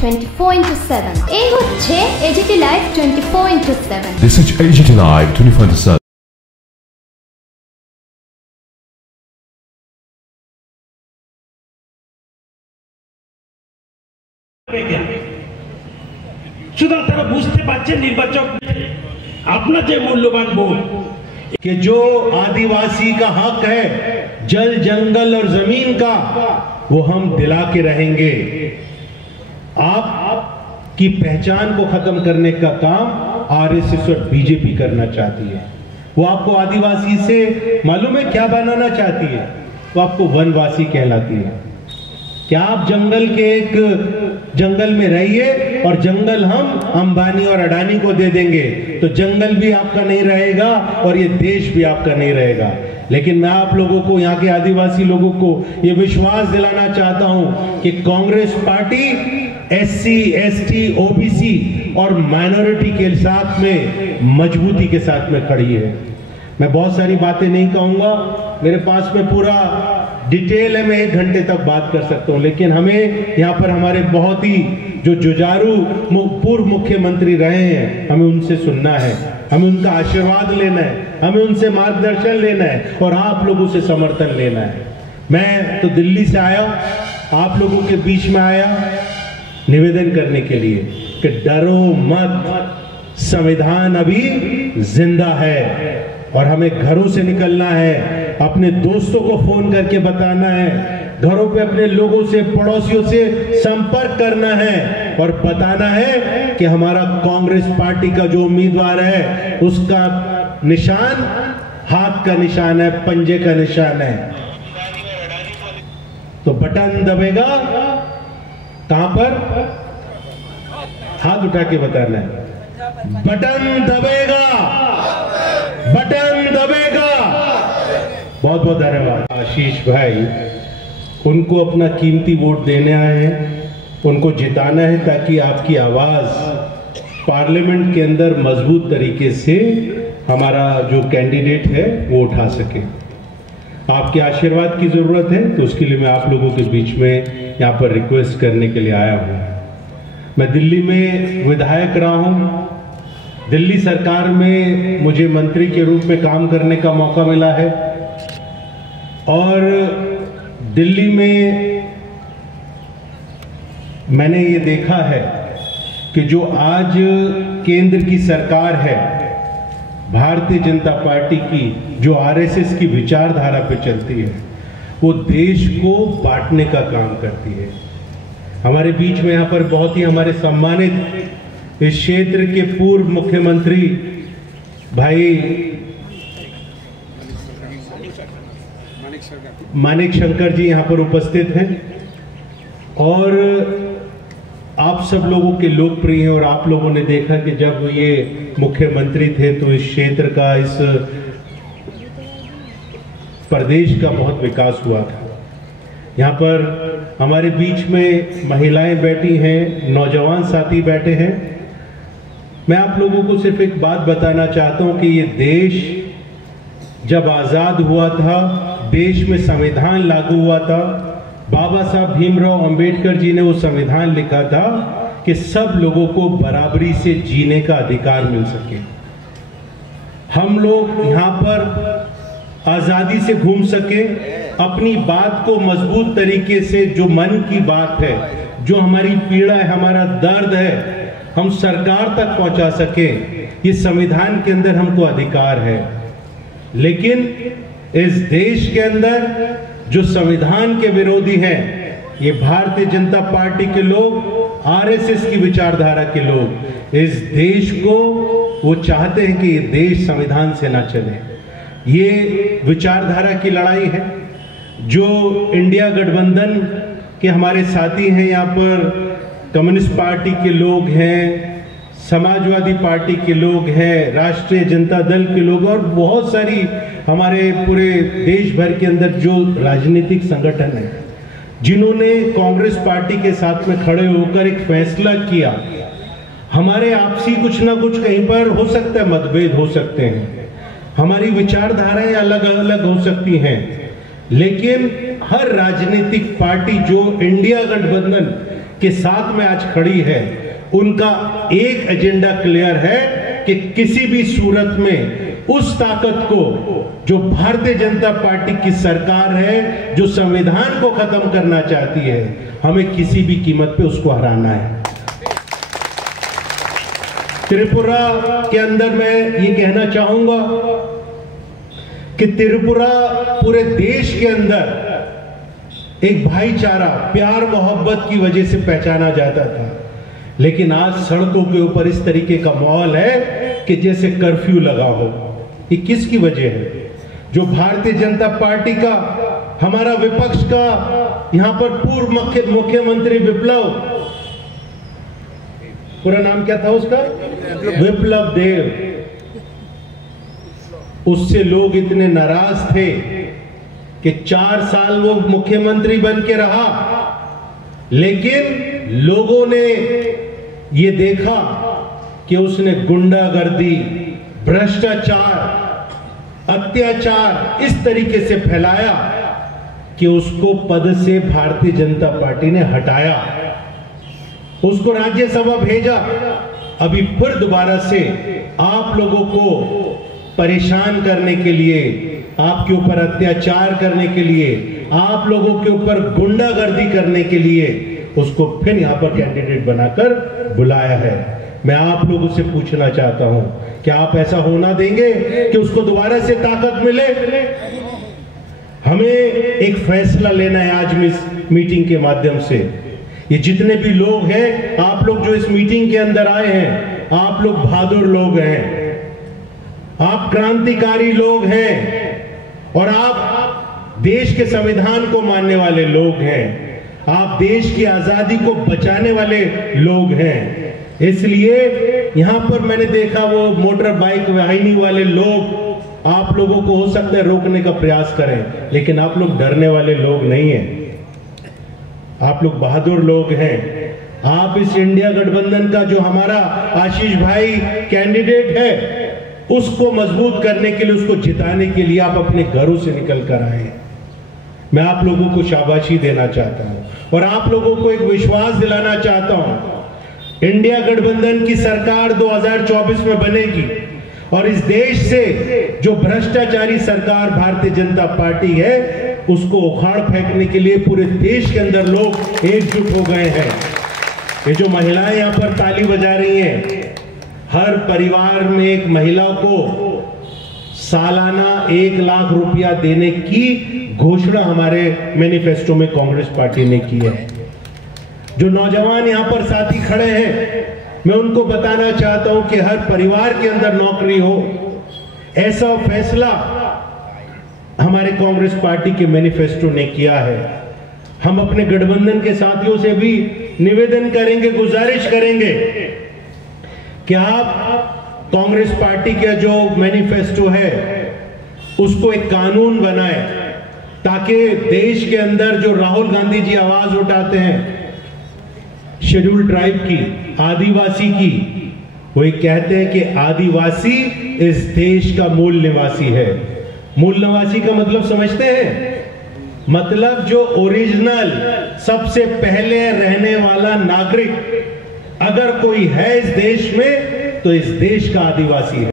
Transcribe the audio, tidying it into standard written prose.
24/7 এই হচ্ছে AGT Live 24/7 This is AGT Live 24/7 সুতরাং তারা বুঝতে পারছেন নির্বাচক আপনার যে মূল্যবান ভোট कि जो आदिवासी का हक है जल जंगल और जमीन का वो हम दिला के रहेंगे। आप की पहचान को खत्म करने का काम आरएसएस और बीजेपी करना चाहती है। वो आपको आदिवासी से मालूम है क्या बनाना चाहती है? वो आपको वनवासी कहलाती है। क्या आप जंगल के एक जंगल में रहिए और जंगल हम अंबानी और अडानी को दे देंगे तो जंगल भी आपका नहीं रहेगा और ये देश भी आपका नहीं रहेगा। लेकिन मैं आप लोगों को, यहाँ के आदिवासी लोगों को ये विश्वास दिलाना चाहता हूं कि Congress party SC, ST, OBC और माइनॉरिटी के साथ में मजबूती के साथ में खड़ी है। मैं बहुत सारी बातें नहीं कहूंगा, मेरे पास में पूरा डिटेल है, मैं 1 घंटे तक बात कर सकता हूं, लेकिन हमें यहाँ पर हमारे बहुत ही जो जुझारू पूर्व मुख्यमंत्री रहे हैं हमें उनसे सुनना है, हमें उनका आशीर्वाद लेना है, हमें उनसे मार्गदर्शन लेना है और आप लोगों से समर्थन लेना है। मैं तो दिल्ली से आया, आप लोगों के बीच में आया निवेदन करने के लिए कि डरो मत, संविधान अभी जिंदा है और हमें घरों से निकलना है, अपने दोस्तों को फोन करके बताना है, घरों पे अपने लोगों से, पड़ोसियों से संपर्क करना है और बताना है कि हमारा कांग्रेस पार्टी का जो उम्मीदवार है उसका निशान हाथ का निशान है, पंजे का निशान है। तो बटन दबेगा कहां पर? हाथ उठा के बताना है, बटन दबेगा, बटन दबेगा। बहुत बहुत धन्यवाद आशीष भाई, उनको अपना कीमती वोट देने आए हैं, उनको जिताना है ताकि आपकी आवाज पार्लियामेंट के अंदर मजबूत तरीके से हमारा जो कैंडिडेट है वो उठा सके। आपके आशीर्वाद की जरूरत है, तो उसके लिए मैं आप लोगों के बीच में यहाँ पर रिक्वेस्ट करने के लिए आया हूँ। मैं दिल्ली में विधायक रहा हूँ, दिल्ली सरकार में मुझे मंत्री के रूप में काम करने का मौका मिला है और दिल्ली में मैंने ये देखा है कि जो आज केंद्र की सरकार है भारतीय जनता पार्टी की, जो आरएसएस की विचारधारा पे चलती है, वो देश को बांटने का काम करती है। हमारे बीच में यहाँ पर बहुत ही हमारे सम्मानित इस क्षेत्र के पूर्व मुख्यमंत्री भाई मानिक शंकर जी यहाँ पर उपस्थित हैं और आप सब लोगों के लोकप्रिय हैं और आप लोगों ने देखा कि जब ये मुख्यमंत्री थे तो इस क्षेत्र का, इस प्रदेश का बहुत विकास हुआ था। यहाँ पर हमारे बीच में महिलाएं बैठी हैं, नौजवान साथी बैठे हैं। मैं आप लोगों को सिर्फ एक बात बताना चाहता हूं कि ये देश जब आजाद हुआ था, देश में संविधान लागू हुआ था, बाबा साहब भीमराव अंबेडकर जी ने वो संविधान लिखा था कि सब लोगों को बराबरी से जीने का अधिकार मिल सके। हम लोग यहाँ पर आजादी से घूम सके, अपनी बात को मजबूत तरीके से, जो मन की बात है, जो हमारी पीड़ा है, हमारा दर्द है, हम सरकार तक पहुंचा सके, ये संविधान के अंदर हमको अधिकार है। लेकिन इस देश के अंदर जो संविधान के विरोधी हैं, ये भारतीय जनता पार्टी के लोग, आरएसएस की विचारधारा के लोग, इस देश को वो चाहते हैं कि ये देश संविधान से ना चले। ये विचारधारा की लड़ाई है। जो इंडिया गठबंधन के हमारे साथी हैं, यहाँ पर कम्युनिस्ट पार्टी के लोग हैं, समाजवादी पार्टी के लोग हैं, राष्ट्रीय जनता दल के लोग और बहुत सारी हमारे पूरे देश भर के अंदर जो राजनीतिक संगठन है, जिन्होंने कांग्रेस पार्टी के साथ में खड़े होकर एक फैसला किया। हमारे आपसी कुछ ना कुछ कहीं पर हो सकता है, मतभेद हो सकते हैं, हमारी विचारधाराएं अलग अलग हो सकती हैं, लेकिन हर राजनीतिक पार्टी जो इंडिया गठबंधन के साथ में आज खड़ी है, उनका एक एजेंडा क्लियर है कि किसी भी सूरत में उस ताकत को जो भारतीय जनता पार्टी की सरकार है, जो संविधान को खत्म करना चाहती है, हमें किसी भी कीमत पे उसको हराना है। त्रिपुरा के अंदर मैं ये कहना चाहूंगा कि त्रिपुरा पूरे देश के अंदर एक भाईचारा, प्यार मोहब्बत की वजह से पहचाना जाता था, लेकिन आज सड़कों के ऊपर इस तरीके का माहौल है कि जैसे कर्फ्यू लगा हो। ये किसकी वजह है? जो भारतीय जनता पार्टी का, हमारा विपक्ष का, यहां पर पूर्व मुख्यमंत्री विप्लव, पूरा नाम क्या था उसका? विप्लव देव। उससे लोग इतने नाराज थे कि 4 साल वो मुख्यमंत्री बन के रहा, लेकिन लोगों ने ये देखा कि उसने गुंडागर्दी, भ्रष्टाचार, अत्याचार इस तरीके से फैलाया कि उसको पद से भारतीय जनता पार्टी ने हटाया, उसको राज्यसभा भेजा। अभी फिर दोबारा से आप लोगों को परेशान करने के लिए, आपके ऊपर अत्याचार करने के लिए, आप लोगों के ऊपर गुंडागर्दी करने के लिए उसको फिर यहां पर कैंडिडेट बनाकर बुलाया है। मैं आप लोगों से पूछना चाहता हूं, क्या आप ऐसा होना देंगे कि उसको दोबारा से ताकत मिले? हमें एक फैसला लेना है आज इस मीटिंग के माध्यम से। ये जितने भी लोग हैं, आप लोग जो इस मीटिंग के अंदर आए हैं, आप लोग बहादुर लोग हैं, आप क्रांतिकारी लोग हैं और आप देश के संविधान को मानने वाले लोग हैं, आप देश की आजादी को बचाने वाले लोग हैं। इसलिए यहां पर मैंने देखा वो मोटर बाइक वाहिनी वाले लोग आप लोगों को हो सकता है रोकने का प्रयास करें, लेकिन आप लोग डरने वाले लोग नहीं हैं, आप लोग बहादुर लोग हैं। आप इस इंडिया गठबंधन का जो हमारा आशीष भाई कैंडिडेट है, उसको मजबूत करने के लिए, उसको जिताने के लिए आप अपने घरों से निकल कर आए हैं। मैं आप लोगों को शाबाशी देना चाहता हूं और आप लोगों को एक विश्वास दिलाना चाहता हूं। इंडिया गठबंधन की सरकार 2024 में बनेगी और इस देश से जो भ्रष्टाचारी सरकार भारतीय जनता पार्टी है, उसको उखाड़ फेंकने के लिए पूरे देश के अंदर लोग एकजुट हो गए हैं। ये जो महिलाएं यहां पर ताली बजा रही हैं, हर परिवार में एक महिला को सालाना 1 लाख रुपया देने की घोषणा हमारे मैनिफेस्टो में कांग्रेस पार्टी ने की है। जो नौजवान यहां पर साथी खड़े हैं, मैं उनको बताना चाहता हूं कि हर परिवार के अंदर नौकरी हो, ऐसा फैसला हमारे कांग्रेस पार्टी के मैनिफेस्टो ने किया है। हम अपने गठबंधन के साथियों से भी निवेदन करेंगे, गुजारिश करेंगे कि आप कांग्रेस पार्टी का जो मैनिफेस्टो है उसको एक कानून बनाएं, ताकि देश के अंदर जो राहुल गांधी जी आवाज उठाते हैं शेड्यूल ट्राइब की, आदिवासी की, वो ये कहते हैं कि आदिवासी इस देश का मूल निवासी है। मूल निवासी का मतलब समझते हैं? मतलब जो ओरिजिनल, सबसे पहले रहने वाला नागरिक अगर कोई है इस देश में, तो इस देश का आदिवासी है।